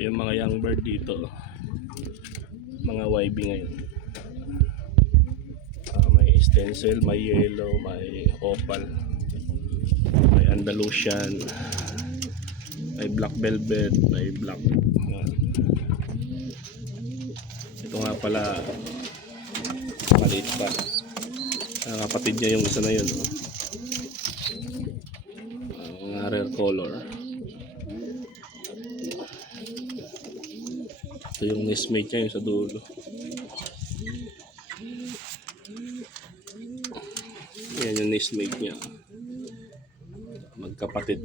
yung mga young bird dito, mga YB ngayon. May stencil, may yellow, may opal, may Andalusian, may black velvet, may black. Ito nga pala maliit pa, kapatid niya yung isa na yun, mga rare color. Ito yung nestmate niya, yung sa dulo. Yan yung nestmate niya, magkapatid.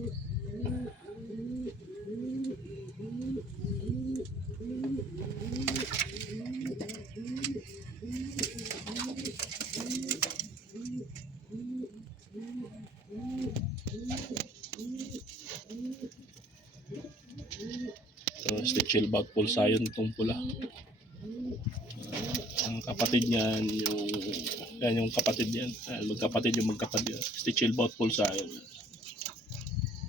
So, Chilbag Pulsayon itong pula. Ang kapatid niyan, yung kapatid niyan. Magkapatid yung magkapatid. Chilbag Pulsayon.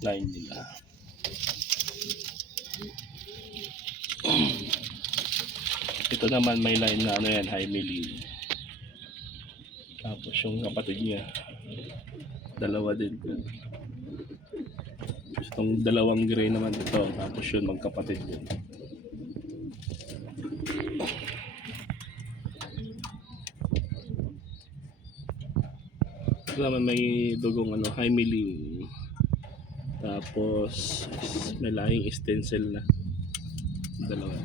Line nila. Ito naman may line na ano yan, high milling. Tapos yung kapatid niya, dalawa din. Itong dalawang gray naman ito, tapos yun magkapatid yun. Ito naman may dugong ano, high milling. Tapos may lahing stencil na dalawa.